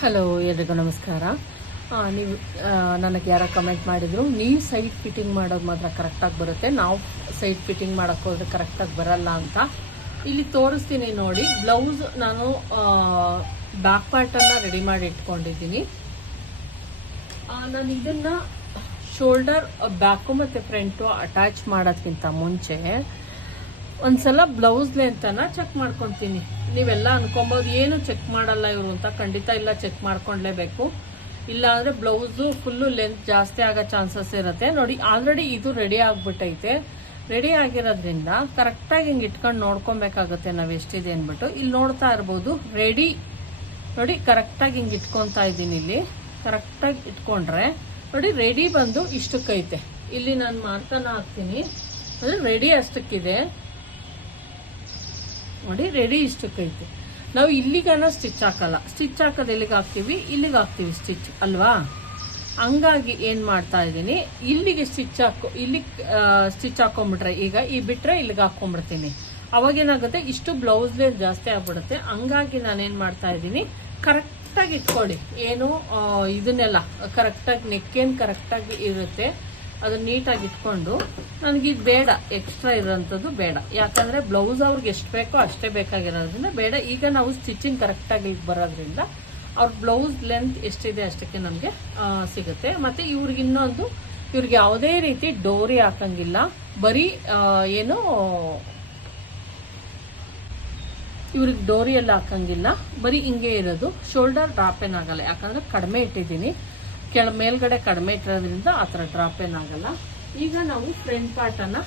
Hello ಎಲ್ರಿಗೂ ನಮಸ್ಕಾರ. ನೀವು ನನಗೆ ಯಾರೋ ಕಮೆಂಟ್ ಮಾಡಿದ್ರು, ನೀವು ಸೈಡ್ ಫಿಟ್ಟಿಂಗ್ ಮಾಡೋದು ಮಾತ್ರ ಕರೆಕ್ಟಾಗಿ ಬರುತ್ತೆ, ನಾವು ಸೈಡ್ ಫಿಟ್ಟಿಂಗ್ ಮಾಡೋಕ್ಕೆ ಹೋದ್ರೆ ಕರೆಕ್ಟಾಗಿ ಬರಲ್ಲ ಅಂತ. ಇಲ್ಲಿ ತೋರಿಸ್ತೀನಿ ನೋಡಿ ಬ್ಲೌಸ್ ನಾನು ಬ್ಯಾಕ್ ಪಾರ್ಟನ್ನು ರೆಡಿ ಮಾಡಿ ಇಟ್ಕೊಂಡಿದ್ದೀನಿ. ನಾನು ಇದನ್ನ ಶೋಲ್ಡರ್ ಬ್ಯಾಕು ಮತ್ತು ಫ್ರಂಟು ಅಟ್ಯಾಚ್ ಮಾಡೋದ್ಕಿಂತ ಮುಂಚೆ ಒಂದ್ಸಲ ಬ್ಲೌಸ್ ಲೆಂತನ ಚೆಕ್ ಮಾಡ್ಕೊತೀನಿ. ನೀವೆಲ್ಲ ಅನ್ಕೊಬೋದು ಏನು ಚೆಕ್ ಮಾಡಲ್ಲ ಇವರು ಅಂತ ಖಂಡಿತ ಇಲ್ಲ ಚೆಕ್ ಮಾಡ್ಕೊಂಡ್ಲೇಬೇಕು. ಇಲ್ಲ ಅಂದ್ರೆ ಬ್ಲೌಸು ಫುಲ್ಲು ಲೆಂತ್ ಜಾಸ್ತಿ ಆಗೋ ಚಾನ್ಸಸ್ ಇರುತ್ತೆ. ನೋಡಿ ಆಲ್ರೆಡಿ ಇದು ರೆಡಿ ಆಗ್ಬಿಟ್ಟೈತೆ. ರೆಡಿ ಆಗಿರೋದ್ರಿಂದ ಕರೆಕ್ಟಾಗಿ ಹಿಂಗೆ ಇಟ್ಕೊಂಡು ನೋಡ್ಕೊಬೇಕಾಗುತ್ತೆ ನಾವು ಎಷ್ಟಿದೆ ಅಂದ್ಬಿಟ್ಟು. ಇಲ್ಲಿ ನೋಡ್ತಾ ಇರ್ಬೋದು ರೆಡಿ ನೋಡಿ ಕರೆಕ್ಟಾಗಿ ಹಿಂಗೆ ಇಟ್ಕೊತಾ ಇದ್ದೀನಿ ಇಲ್ಲಿ. ಕರೆಕ್ಟಾಗಿ ಇಟ್ಕೊಂಡ್ರೆ, ನೋಡಿ ರೆಡಿ ಬಂದು ಇಷ್ಟಕ್ಕೈತೆ. ಇಲ್ಲಿ ನಾನು ಮಾರ್ಕನ ಹಾಕ್ತೀನಿ. ಅಂದರೆ ರೆಡಿ ಅಷ್ಟಕ್ಕಿದೆ. ನೋಡಿ ರೆಡಿ ಇಷ್ಟಕ್ಕೈತೆ. ನಾವು ಇಲ್ಲಿಗನ ಸ್ಟಿಚ್ ಹಾಕಲ್ಲ. ಸ್ಟಿಚ್ ಹಾಕೋದು ಎಲ್ಲಿಗೆ ಹಾಕ್ತೀವಿ? ಇಲ್ಲಿಗೆ ಹಾಕ್ತೀವಿ ಸ್ಟಿಚ್ ಅಲ್ವಾ? ಹಂಗಾಗಿ ಏನು ಮಾಡ್ತಾ ಇದ್ದೀನಿ, ಇಲ್ಲಿಗೆ ಸ್ಟಿಚ್ ಹಾಕೋ ಇಲ್ಲಿ ಸ್ಟಿಚ್ ಹಾಕೊಂಡ್ಬಿಟ್ರೆ, ಈಗ ಈ ಬಿಟ್ಟರೆ ಇಲ್ಲಿಗೆ ಹಾಕೊಂಡ್ಬಿಡ್ತೀನಿ. ಅವಾಗೇನಾಗುತ್ತೆ ಇಷ್ಟು ಬ್ಲೌಸ್ಲೇ ಜಾಸ್ತಿ ಆಗ್ಬಿಡುತ್ತೆ. ಹಂಗಾಗಿ ನಾನೇನು ಮಾಡ್ತಾ ಇದ್ದೀನಿ ಕರೆಕ್ಟಾಗಿ ಇಟ್ಕೊಳ್ಳಿ. ಏನು ಇದನ್ನೆಲ್ಲ ಕರೆಕ್ಟಾಗಿ ನೆಕ್ಕೇನು ಕರೆಕ್ಟಾಗಿ ಇರುತ್ತೆ ಅದನ್ನ ನೀಟಾಗಿ ಇಟ್ಕೊಂಡು ನನಗೆ ಇದು ಬೇಡ ಎಕ್ಸ್ಟ್ರಾ ಇರೋಂಥದ್ದು ಬೇಡ. ಯಾಕಂದ್ರೆ ಬ್ಲೌಸ್ ಅವ್ರಿಗೆ ಎಷ್ಟು ಬೇಕೋ ಅಷ್ಟೇ ಬೇಕಾಗಿರೋದ್ರಿಂದ ಬೇಡ. ಈಗ ನಾವು ಸ್ಟಿಚಿಂಗ್ ಕರೆಕ್ಟಾಗಿ ಬರೋದ್ರಿಂದ ಅವ್ರ ಬ್ಲೌಸ್ ಲೆಂತ್ ಎಷ್ಟಿದೆ ಅಷ್ಟಕ್ಕೆ ನಮಗೆ ಸಿಗುತ್ತೆ. ಮತ್ತೆ ಇವ್ರಿಗೆ ಇನ್ನೊಂದು, ಇವ್ರಿಗೆ ಯಾವುದೇ ರೀತಿ ಡೋರಿ ಹಾಕಂಗಿಲ್ಲ. ಬರೀ ಏನು, ಇವ್ರಿಗೆ ಡೋರಿ ಎಲ್ಲ ಹಾಕಂಗಿಲ್ಲ. ಬರೀ ಹಿಂಗೆ ಇರೋದು. ಶೋಲ್ಡರ್ ಡ್ರಾಪ್ ಏನಾಗಲ್ಲ ಯಾಕಂದ್ರೆ ಕಡಿಮೆ ಇಟ್ಟಿದ್ದೀನಿ. ಕೆಳ ಮೇಲ್ಗಡೆ ಕಡಿಮೆ ಇಟ್ಟಿರೋದ್ರಿಂದ ಆ ಥರ ಡ್ರಾಪ್ ಏನಾಗಲ್ಲ ಈಗ ನಾವು ಫ್ರಂಟ್ ಪಾರ್ಟನ್ನ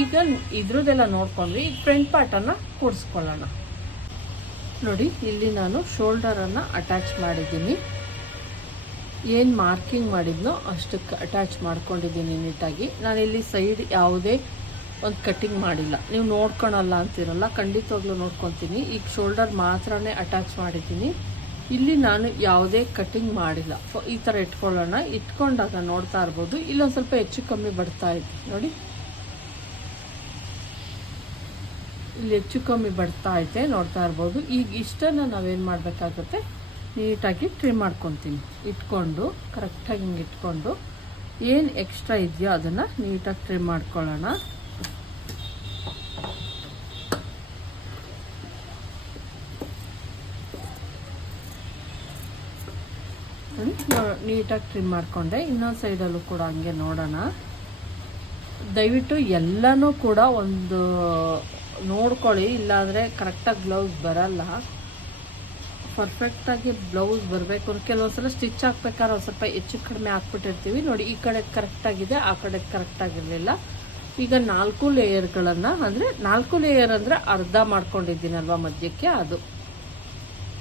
ಈಗ ಇದ್ರದ್ದೆಲ್ಲ ನೋಡ್ಕೊಂಡ್ವಿ. ಈಗ ಫ್ರಂಟ್ ಪಾರ್ಟನ್ನು ಕೂಡಿಸ್ಕೊಳ್ಳೋಣ. ನೋಡಿ, ಇಲ್ಲಿ ನಾನು ಶೋಲ್ಡರನ್ನು ಅಟ್ಯಾಚ್ ಮಾಡಿದ್ದೀನಿ. ಏನು ಮಾರ್ಕಿಂಗ್ ಮಾಡಿದ್ನೋ ಅಷ್ಟಕ್ಕೆ ಅಟ್ಯಾಚ್ ಮಾಡ್ಕೊಂಡಿದ್ದೀನಿ ನೀಟಾಗಿ. ನಾನಿಲ್ಲಿ ಸೈಡ್ ಯಾವುದೇ ಒಂದು ಕಟ್ಟಿಂಗ್ ಮಾಡಿಲ್ಲ. ನೀವು ನೋಡ್ಕೊಳಲ್ಲ ಅಂತಿರಲ್ಲ, ಖಂಡಿತವಾಗ್ಲೂ ನೋಡ್ಕೊತೀನಿ. ಈಗ ಶೋಲ್ಡರ್ ಮಾತ್ರನೇ ಅಟ್ಯಾಚ್ ಮಾಡಿದ್ದೀನಿ. ಇಲ್ಲಿ ನಾನು ಯಾವುದೇ ಕಟ್ಟಿಂಗ್ ಮಾಡಿಲ್ಲ. ಈ ಥರ ಇಟ್ಕೊಳ್ಳೋಣ. ಇಟ್ಕೊಂಡಾಗ ನೋಡ್ತಾ ಇರ್ಬೋದು. ಇಲ್ಲೊಂದು ಸ್ವಲ್ಪ ಹೆಚ್ಚು ಕಮ್ಮಿ ಬರ್ತಾ ಇದೆ ನೋಡಿ. ಇಲ್ಲಿ ಹೆಚ್ಚು ಕಮ್ಮಿ ಬರ್ತಾ ಐತೆ ನೋಡ್ತಾ ಇರ್ಬೋದು. ಈಗ ಇಷ್ಟನ್ನು ನಾವೇನು ಮಾಡಬೇಕಾಗುತ್ತೆ? ನೀಟಾಗಿ ಟ್ರಿಮ್ ಮಾಡ್ಕೊತೀನಿ. ಇಟ್ಕೊಂಡು ಕರೆಕ್ಟಾಗಿ ಹಿಂಗೆ ಇಟ್ಕೊಂಡು, ಏನು ಎಕ್ಸ್ಟ್ರಾ ಇದೆಯೋ ಅದನ್ನು ನೀಟಾಗಿ ಟ್ರಿಮ್ ಮಾಡ್ಕೊಳ್ಳೋಣ. ನೀಟಾಗಿ ಟ್ರಿಮ್ ಮಾಡಿಕೊಂಡೆ. ಇನ್ನೊಂದು ಸೈಡಲ್ಲೂ ಕೂಡ ಹಂಗೆ ನೋಡೋಣ. ದಯವಿಟ್ಟು ಎಲ್ಲನೂ ಕೂಡ ಒಂದು ನೋಡ್ಕೊಳ್ಳಿ. ಇಲ್ಲಾಂದರೆ ಕರೆಕ್ಟಾಗಿ ಬ್ಲೌಸ್ ಬರಲ್ಲ. ಪರ್ಫೆಕ್ಟಾಗಿ ಬ್ಲೌಸ್ ಬರಬೇಕು ಕೆಲವೊಂದ್ಸಲ ಸ್ಟಿಚ್ ಹಾಕ್ಬೇಕಾದ್ರೆ ಒಂದು ಸ್ವಲ್ಪ ಹೆಚ್ಚು ಕಡಿಮೆ ಹಾಕ್ಬಿಟ್ಟಿರ್ತೀವಿ. ನೋಡಿ, ಈ ಕಡೆ ಕರೆಕ್ಟಾಗಿದೆ ಆ ಕಡೆ ಕರೆಕ್ಟಾಗಿರಲಿಲ್ಲ ಈಗ ನಾಲ್ಕು ಲೇಯರ್ಗಳನ್ನು ಅಂದರೆ, ನಾಲ್ಕು ಲೇಯರ್ ಅಂದರೆ ಅರ್ಧ ಮಾಡ್ಕೊಂಡಿದ್ದೀನಲ್ವ ಮಧ್ಯಕ್ಕೆ? ಅದು.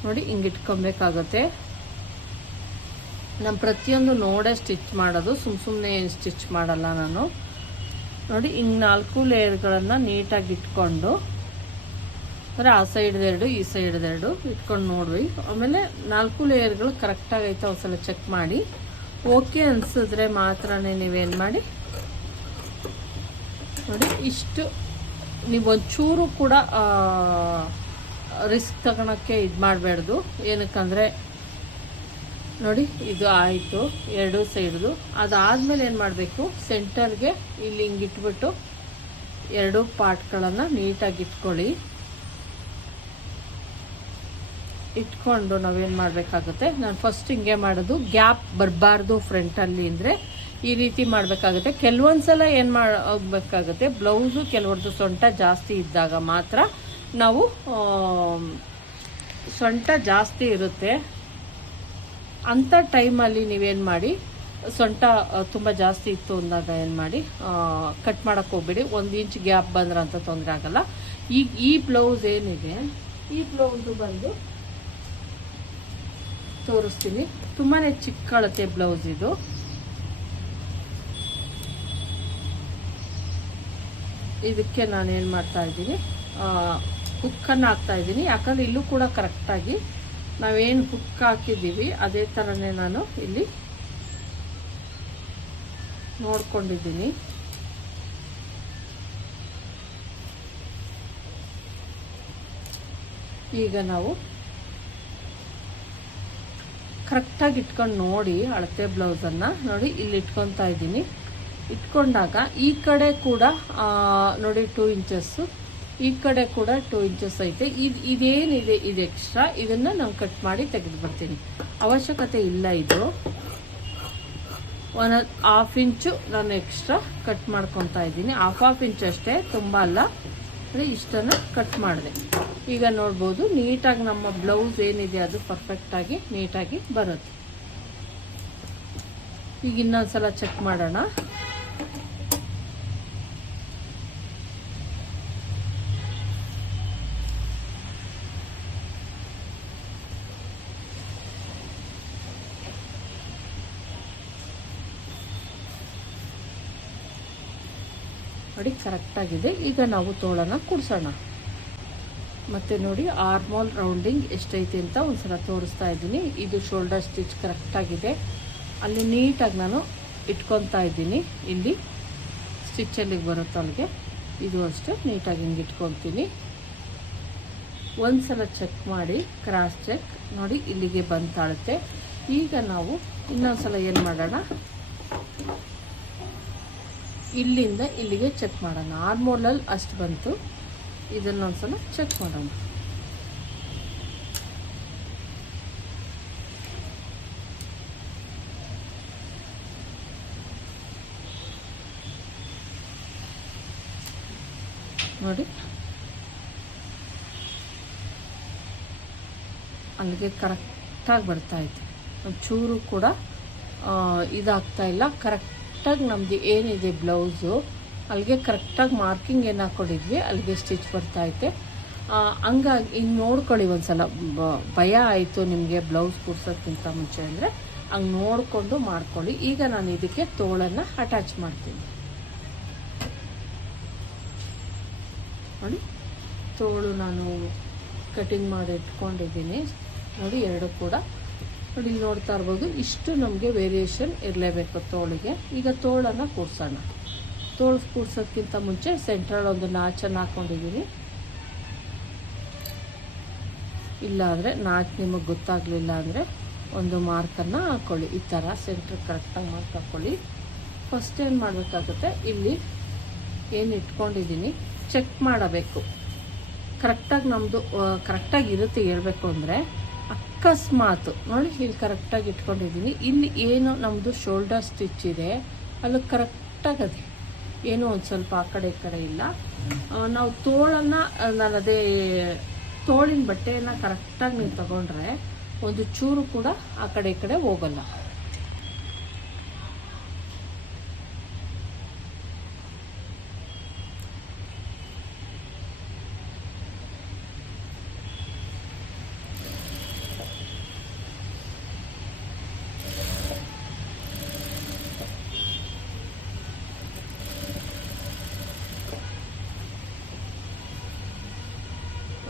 ನೋಡಿ, ಹಿಂಗೆ ಇಟ್ಕೊಬೇಕಾಗತ್ತೆ. ನಾನು ಪ್ರತಿಯೊಂದು ನೋಡೇ ಸ್ಟಿಚ್ ಮಾಡೋದು ಸುಮ್ಮ ಸುಮ್ಮನೆ ಏನು ಸ್ಟಿಚ್ ಮಾಡಲ್ಲ ನಾನು. ನೋಡಿ ಹಿಂಗೆ ನಾಲ್ಕು ಲೇಯರ್ಗಳನ್ನು ನೀಟಾಗಿ ಇಟ್ಕೊಂಡು, ಅಂದರೆ ಆ ಸೈಡ್ದೆರಡು ಈ ಸೈಡ್ದೆರಡು ಇಟ್ಕೊಂಡು ನೋಡ್ವಿ ಆಮೇಲೆ ನಾಲ್ಕು ಲೇಯರ್ಗಳು ಕರೆಕ್ಟಾಗಿ ಐತೆ, ಒಂದ್ಸಲ ಚೆಕ್ ಮಾಡಿ. ಓಕೆ ಅನಿಸಿದ್ರೆ ಮಾತ್ರ ನೀವೇನು ಮಾಡಿ? ನೋಡಿ, ಇಷ್ಟು ನೀವು ಒಂಚೂರು ಕೂಡ ರಿಸ್ಕ್ ತಗೊಳಕ್ಕೆ ಇದು ಮಾಡಬಾರ್ದು ಏನಕ್ಕಂದರೆ ನೋಡಿ, ಇದು ಆಯಿತು, ಎರಡು ಸೈಡ್ದು ಅದಾದಮೇಲೆ ಏನು ಮಾಡಬೇಕು? ಸೆಂಟರ್ಗೆ ಇಲ್ಲಿ ಹಿಂಗೆ ಇಟ್ಬಿಟ್ಟು ಎರಡು ಪಾರ್ಟ್ಗಳನ್ನು ನೀಟಾಗಿ ಇಟ್ಕೊಳ್ಳಿ. ಇಟ್ಕೊಂಡು ನಾವೇನು ಮಾಡಬೇಕಾಗುತ್ತೆ? ನಾನು ಫಸ್ಟ್ ಹಿಂಗೆ ಮಾಡೋದು ಗ್ಯಾಪ್ ಬರಬಾರ್ದು ಫ್ರಂಟಲ್ಲಿ ಅಂದರೆ ಈ ರೀತಿ ಮಾಡಬೇಕಾಗುತ್ತೆ. ಕೆಲವೊಂದು ಸಲ ಏನು ಮಾಡಬೇಕಾಗುತ್ತೆ ಬ್ಲೌಸು ಕೆಲವ್ರದ್ದು ಸೊಂಟ ಜಾಸ್ತಿ ಇದ್ದಾಗ ಮಾತ್ರ ನಾವು ಸೊಂಟ ಜಾಸ್ತಿ ಇರುತ್ತೆ. ಅಂಥ ಟೈಮಲ್ಲಿ ನೀವೇನು ಮಾಡಿ, ಸೊಂಟ ತುಂಬ ಜಾಸ್ತಿ ಇತ್ತು ಅಂದಾಗ ಏನು ಮಾಡಿ ಕಟ್ ಮಾಡೋಕ್ಕೆ ಹೋಗ್ಬೇಡಿ. ಒಂದು ಇಂಚ್ ಗ್ಯಾಪ್ ಬಂದ್ರೆ ಅಂತ ತೊಂದರೆ ಆಗಲ್ಲ. ಈಗ ಈ ಬ್ಲೌಸ್ ಏನಿದೆ, ಈ ಬ್ಲೌಸು ಬಂದು ತೋರಿಸ್ತೀನಿ. ತುಂಬಾ ಚಿಕ್ಕಳತೆ ಬ್ಲೌಸ್ ಇದು. ಇದಕ್ಕೆ ನಾನು ಏನು ಮಾಡ್ತಾ ಇದ್ದೀನಿ ಹುಕ್ಕನ್ನು ಹಾಕ್ತಾ ಇದ್ದೀನಿ. ಯಾಕಂದರೆ ಇಲ್ಲೂ ಕೂಡ ಕರೆಕ್ಟಾಗಿ ನಾವೇನು ಹುಕ್ ಹಾಕಿದ್ದೀವಿ, ಅದೇ ಥರನೇ ನಾನು ಇಲ್ಲಿ ನೋಡ್ಕೊಂಡಿದ್ದೀನಿ. ಈಗ ನಾವು ಕರೆಕ್ಟಾಗಿ ಇಟ್ಕೊಂಡು ನೋಡಿ ಅಳತೆ ಬ್ಲೌಸನ್ನು ನೋಡಿ, ಇಲ್ಲಿ ಇಟ್ಕೊತಾ ಇದ್ದೀನಿ. ಇಟ್ಕೊಂಡಾಗ ಈ ಕಡೆ ಕೂಡ ನೋಡಿ ಟೂ ಇಂಚಸ್ಸು ಈ ಕಡೆ ಕೂಡ ಟೂ ಇಂಚಸ್ ಐತೆ. ಇದು, ಇದೇನಿದೆ, ಇದು ಎಕ್ಸ್ಟ್ರಾ ಇದನ್ನು ನಾನು ಕಟ್ ಮಾಡಿ ತೆಗೆದು ಬರ್ತೀನಿ. ಅವಶ್ಯಕತೆ ಇಲ್ಲ ಇದು. ಒನ್ ಹಾಫ್ ಇಂಚು ನಾನು ಎಕ್ಸ್ಟ್ರಾ ಕಟ್ ಮಾಡ್ಕೊತಾ ಇದ್ದೀನಿ. ಹಾಫ್ ಹಾಫ್ ಇಂಚ್ ಅಷ್ಟೇ, ತುಂಬ ಅಲ್ಲ. ಅಂದರೆ ಇಷ್ಟನ್ನು ಕಟ್ ಮಾಡಿದೆ. ಈಗ ನೋಡ್ಬೋದು, ನೀಟಾಗಿ ನಮ್ಮ ಬ್ಲೌಸ್ ಏನಿದೆ ಅದು ಪರ್ಫೆಕ್ಟಾಗಿ ನೀಟಾಗಿ ಬರುತ್ತೆ. ಈಗ ಇನ್ನೊಂದ್ಸಲ ಚೆಕ್ ಮಾಡೋಣ. ನೋಡಿ ಕರೆಕ್ಟಾಗಿದೆ ಈಗ ನಾವು ತೋಳನ ಕೂಡಿಸೋಣ. ಮತ್ತೆ ನೋಡಿ, ಆರ್ಮೋಲ್ ರೌಂಡಿಂಗ್ ಎಷ್ಟೈತೆ ಅಂತ ಒಂದ್ಸಲ ತೋರಿಸ್ತಾ ಇದ್ದೀನಿ. ಇದು ಶೋಲ್ಡರ್ ಸ್ಟಿಚ್ ಕರೆಕ್ಟಾಗಿದೆ ಅಲ್ಲಿ ನೀಟಾಗಿ ನಾನು ಇಟ್ಕೊತಾ ಇದ್ದೀನಿ. ಇಲ್ಲಿ ಸ್ಟಿಚ್ಚಲ್ಲಿಗೆ ಬರುತ್ತೆ ಅಲ್ಲಿಗೆ. ಇದು ಅಷ್ಟೇ, ನೀಟಾಗಿ ಹಿಂಗೆ ಇಟ್ಕೊತೀನಿ ಒಂದ್ಸಲ ಚೆಕ್ ಮಾಡಿ ಕ್ರಾಸ್ ಚೆಕ್ ನೋಡಿ, ಇಲ್ಲಿಗೆ ಬಂತಾಳುತ್ತೆ ಈಗ ನಾವು ಇನ್ನೊಂದ್ಸಲ ಏನು ಮಾಡೋಣ? ಇಲ್ಲಿಂದ ಇಲ್ಲಿಗೆ ಚೆಕ್ ಮಾಡೋಣ. ಆರ್ಮೋಲಲ್ಲಿ ಅಷ್ಟು ಬಂತು. ಇದನ್ನೊಂದ್ಸಲ ಚೆಕ್ ಮಾಡೋಣ. ನೋಡಿ. ಅಲ್ಲಿಗೆ ಕರೆಕ್ಟಾಗಿ ಬರ್ತಾ ಇತ್ತು. ಚೂರು ಕೂಡ ಇದಾಗ್ತಾ ಇಲ್ಲ. ಕರೆಕ್ಟಾಗಿ ನಮ್ಮದು ಏನಿದೆ ಬ್ಲೌಸು ಅಲ್ಲಿಗೆ ಕರೆಕ್ಟಾಗಿ ಮಾರ್ಕಿಂಗ್ ಏನು ಹಾಕ್ಕೊಂಡಿದ್ವಿ ಅಲ್ಲಿಗೆ ಸ್ಟಿಚ್ ಬರ್ತಾ ಐತೆ. ಆ, ಹಂಗಾಗಿ ಹಿಂಗೆ ನೋಡ್ಕೊಳ್ಳಿ ಒಂದು ಸಲ ಭಯ ಆಯಿತು ನಿಮಗೆ ಬ್ಲೌಸ್ ಕೂರ್ಸೋಕ್ಕಿಂತ ಮುಂಚೆ ಅಂದರೆ ಹಂಗೆ ನೋಡಿಕೊಂಡು ಮಾಡ್ಕೊಳ್ಳಿ ಈಗ ನಾನು ಇದಕ್ಕೆ ತೋಳನ್ನು ಅಟ್ಯಾಚ್ ಮಾಡ್ತೀನಿ. ನೋಡಿ ತೋಳು ನಾನು ಕಟಿಂಗ್ ಮಾಡಿ ಇಟ್ಕೊಂಡಿದ್ದೀನಿ. ನೋಡಿ ಎರಡು ಕೂಡ. ನೋಡಿ, ಇಲ್ಲಿ ನೋಡ್ತಾ ಇರ್ಬೋದು, ಇಷ್ಟು ನಮಗೆ ವೇರಿಯೇಷನ್ ಇರಲೇಬೇಕು ತೋಳಿಗೆ. ಈಗ ತೋಳನ್ನು ಕೂರ್ಸೋಣ ತೋಳು ಕೂರ್ಸೋಕ್ಕಿಂತ ಮುಂಚೆ ಸೆಂಟ್ರಲ್ ಒಂದು ನಾಚನ್ನು ಹಾಕ್ಕೊಂಡಿದ್ದೀನಿ ಇಲ್ಲಾಂದರೆ ನಾಚ್ ನಿಮಗೆ ಗೊತ್ತಾಗಲಿಲ್ಲ ಅಂದರೆ ಒಂದು ಮಾರ್ಕನ್ನು ಹಾಕ್ಕೊಳ್ಳಿ ಈ ಥರ ಸೆಂಟ್ರ್ ಕರೆಕ್ಟಾಗಿ ಮಾರ್ಕ್ ಹಾಕ್ಕೊಳ್ಳಿ ಫಸ್ಟ್ ಏನು ಮಾಡಬೇಕಾಗುತ್ತೆ, ಇಲ್ಲಿ ಏನು ಇಟ್ಕೊಂಡಿದ್ದೀನಿ ಚೆಕ್ ಮಾಡಬೇಕು. ಕರೆಕ್ಟಾಗಿ ನಮ್ಮದು ಕರೆಕ್ಟಾಗಿ ಇರುತ್ತೆ ಹೇಳ್ಬೇಕು ಅಂದರೆ ಅಕಸ್ಮಾತ್. ನೋಡಿ, ಇಲ್ಲಿ ಕರೆಕ್ಟಾಗಿ ಇಟ್ಕೊಂಡಿದ್ದೀನಿ. ಇಲ್ಲಿ ಏನು ನಮ್ಮದು ಶೋಲ್ಡರ್ ಸ್ಟಿಚ್ ಇದೆ. ಅಲ್ಲಿ ಕರೆಕ್ಟಾಗಿ ಅದೇ. ಏನೂ ಒಂದು ಸ್ವಲ್ಪ ಆ ಕಡೆ ಈ ಕಡೆ ಇಲ್ಲ. ನಾವು ತೋಳನ್ನು ನಾನು ಅದೇ ತೋಳಿನ ಬಟ್ಟೆಯನ್ನು ಕರೆಕ್ಟಾಗಿ ನೀವು ತಗೊಂಡ್ರೆ ಒಂದು ಚೂರು ಕೂಡ ಆ ಕಡೆ ಈ ಕಡೆ ಹೋಗಲ್ಲ.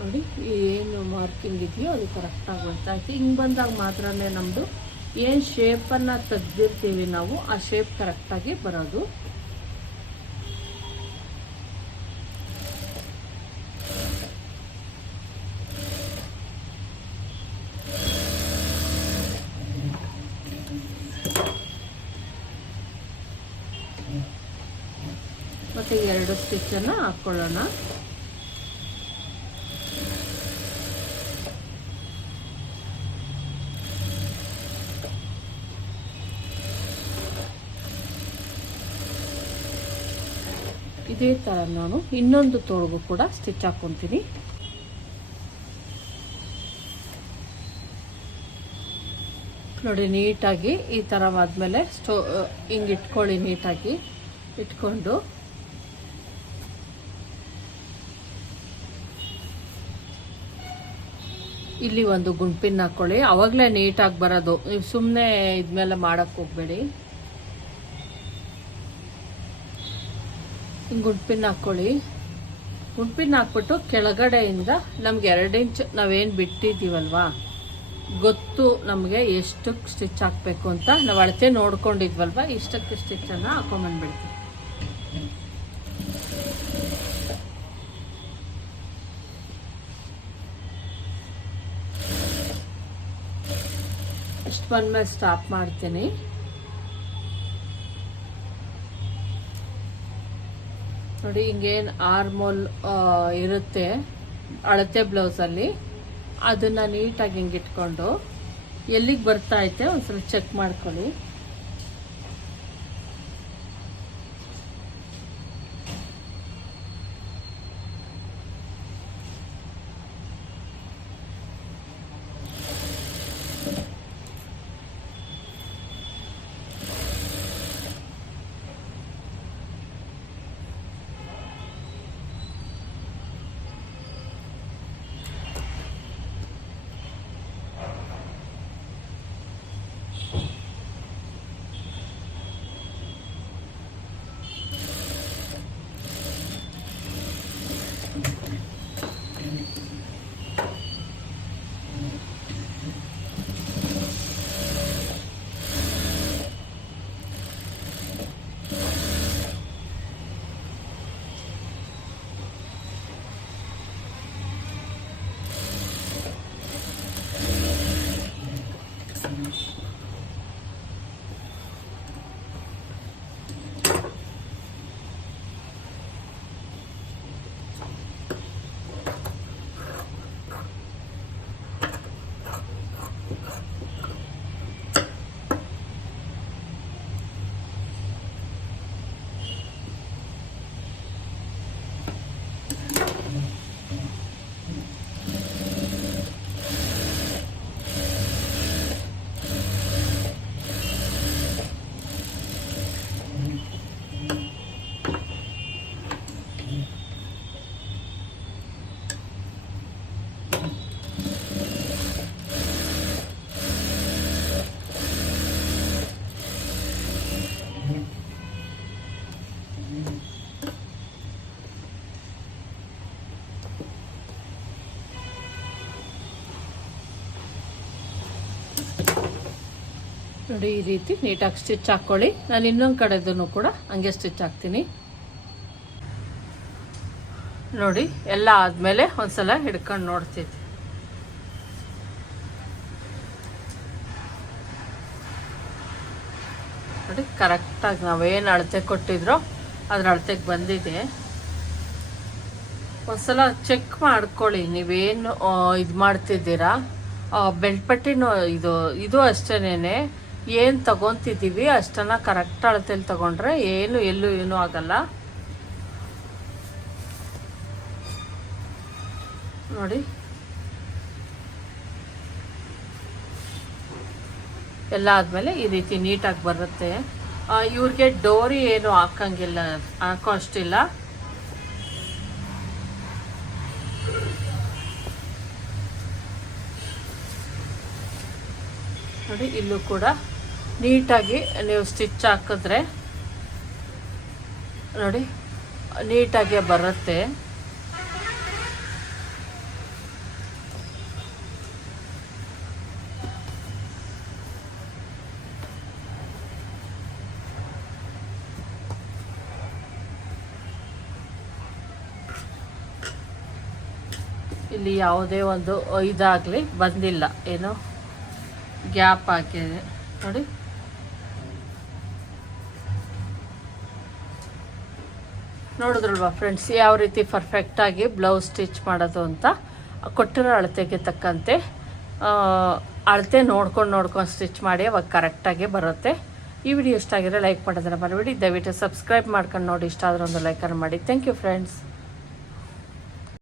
ನೋಡಿ ಏನು ಮಾರ್ಕಿಂಗ್ ಇದೆಯೋ ಅದು ಕರೆಕ್ಟಾಗಿ ಬರ್ತಾ ಇತ್ತು ಹಿಂಗೆ ಬಂದಾಗ ಮಾತ್ರನೇ ನಮ್ಮದು ಏನು ಶೇಪನ್ನು ತೆಗೆದಿರ್ತೀವಿ ನಾವು, ಆ ಶೇಪ್ ಕರೆಕ್ಟಾಗಿ ಬರೋದು. ಮತ್ತೆ ಎರಡು ಸ್ಟಿಚ್ಚನ್ನು ಹಾಕ್ಕೊಳ್ಳೋಣ ಇದೇ ಥರ ನಾನು ಇನ್ನೊಂದು ತೋಳ್ಗೂ ಕೂಡ ಸ್ಟಿಚ್ ಹಾಕ್ಕೊತೀನಿ ನೋಡಿ, ನೀಟಾಗಿ ಈ ಥರವಾದ್ಮೇಲೆ ಸ್ಟೋ ಹಿಂಗೆ ಇಟ್ಕೊಳ್ಳಿ ನೀಟಾಗಿ ಇಟ್ಕೊಂಡು. ಇಲ್ಲಿ ಒಂದು ಗುಂಪಿನ ಹಾಕ್ಕೊಳ್ಳಿ ಅವಾಗಲೇ ನೀಟಾಗಿ ಬರೋದು. ನೀವು ಸುಮ್ಮನೆ ಇದ್ಮೇಲೆ ಮಾಡೋಕ್ಕೆ ಹೋಗ್ಬೇಡಿ. ಹಿಂಗೆ ಹಾಕೊಳ್ಳಿ. ಹಾಕ್ಕೊಳ್ಳಿ ಗುಂಪಿನ ಹಾಕ್ಬಿಟ್ಟು ಕೆಳಗಡೆಯಿಂದ ನಮ್ಗೆ ಎರಡು ಇಂಚ್ ನಾವೇನು ಬಿಟ್ಟಿದ್ದೀವಲ್ವಾ? ಗೊತ್ತು ನಮಗೆ ಎಷ್ಟು ಸ್ಟಿಚ್ ಹಾಕಬೇಕು ಅಂತ ನಾವು ಅಳತೆ ನೋಡ್ಕೊಂಡಿದ್ವಲ್ವ? ಇಷ್ಟಕ್ಕೆ ಸ್ಟಿಚ್ಚನ್ನು ಹಾಕೊಂಬಂದ್ಬಿಡ್ತೀವಿ. ಇಷ್ಟು ಬಂದ್ಮೇಲೆ ಸ್ಟಾಪ್ ಮಾಡ್ತೀನಿ. ನೋಡಿ ಹಿಂಗೇನು ಆರ್ಮೋಲ್ ಇರುತ್ತೆ, ಅಳತೆ ಬ್ಲೌಸಲ್ಲಿ ಅದನ್ನು ನೀಟಾಗಿ ಹಿಂಗೆ ಇಟ್ಕೊಂಡು ಎಲ್ಲಿಗೆ ಬರ್ತಾ ಐತೆ ಒಂದ್ಸಲ ಚೆಕ್ ಮಾಡ್ಕೊಳ್ಳಿ. ನೋಡಿ, ಈ ರೀತಿ ನೀಟಾಗಿ ಸ್ಟಿಚ್ ಹಾಕ್ಕೊಳ್ಳಿ ನಾನು ಇನ್ನೊಂದು ಕಡೆದನ್ನು ಕೂಡ ಹಂಗೆ ಸ್ಟಿಚ್ ಹಾಕ್ತೀನಿ. ನೋಡಿ, ಎಲ್ಲ ಆದಮೇಲೆ ಒಂದ್ಸಲ ಹಿಡ್ಕೊಂಡು ನೋಡ್ತಿದ್ದೆ. ನೋಡಿ ಕರೆಕ್ಟಾಗಿ ನಾವೇನು ಅಳತೆ ಕೊಟ್ಟಿದ್ರೋ ಅದ್ರ ಅಳತೆಗೆ ಬಂದಿದೆ. ಒಂದ್ಸಲ ಚೆಕ್ ಮಾಡ್ಕೊಳ್ಳಿ, ನೀವೇನು ಇದು ಮಾಡ್ತಿದ್ದೀರಾ? ಬೆಲ್ಟ್ ಪಟ್ಟಿನೂ ಇದು ಇದು ಅಷ್ಟೇನೆ ಏನು ತಗೊತಿದ್ದೀವಿ, ಅಷ್ಟನ್ನ ಕರೆಕ್ಟ್ ಅಳತೆಲಿ ತಗೊಂಡ್ರೆ ಏನು, ಎಲ್ಲೂ ಏನೂ ಆಗಲ್ಲ. ನೋಡಿ. ಎಲ್ಲ ಆದಮೇಲೆ ಈ ರೀತಿ ನೀಟಾಗಿ ಬರುತ್ತೆ. ಇವ್ರಿಗೆ ಡೋರಿ ಏನು ಹಾಕಂಗಿಲ್ಲ, ಹಾಕೋ ಅಷ್ಟಿಲ್ಲ. ನೋಡಿ, ಇಲ್ಲೂ ಕೂಡ ನೀಟಾಗಿ ನೀವು ಸ್ಟಿಚ್ ಹಾಕಿದ್ರೆ, ನೋಡಿ, ನೀಟಾಗೆ ಬರುತ್ತೆ. ಇಲ್ಲಿ ಯಾವುದೇ ಒಂದು ಇದಾಗಲಿ ಬಂದಿಲ್ಲ. ಏನು ಗ್ಯಾಪ್ ಹಾಕಿದೆ ನೋಡಿ. ನೋಡಿದ್ರಲ್ವಾ ಫ್ರೆಂಡ್ಸ್ ಯಾವ ರೀತಿ ಪರ್ಫೆಕ್ಟಾಗಿ ಬ್ಲೌಸ್ ಸ್ಟಿಚ್ ಮಾಡೋದು ಅಂತ? ಕೊಟ್ಟಿರೋ ಅಳತೆಗೆ ತಕ್ಕಂತೆ ಅಳತೆ ನೋಡ್ಕೊಂಡು ನೋಡ್ಕೊಂಡು ಸ್ಟಿಚ್ ಮಾಡಿ ಅವಾಗ ಕರೆಕ್ಟಾಗಿ ಬರುತ್ತೆ. ಈ ವಿಡಿಯೋ ಇಷ್ಟ ಆಗಿದ್ರೆ ಲೈಕ್ ಮಾಡೋದನ್ನು ಮರಿಬೇಡಿ. ದಯವಿಟ್ಟು ಸಬ್ಸ್ಕ್ರೈಬ್ ಮಾಡ್ಕೊಂಡು ನೋಡಿ. ಇಷ್ಟ ಆದ್ರೆ ಒಂದು ಲೈಕನ್ನು ಮಾಡಿ. Thank you friends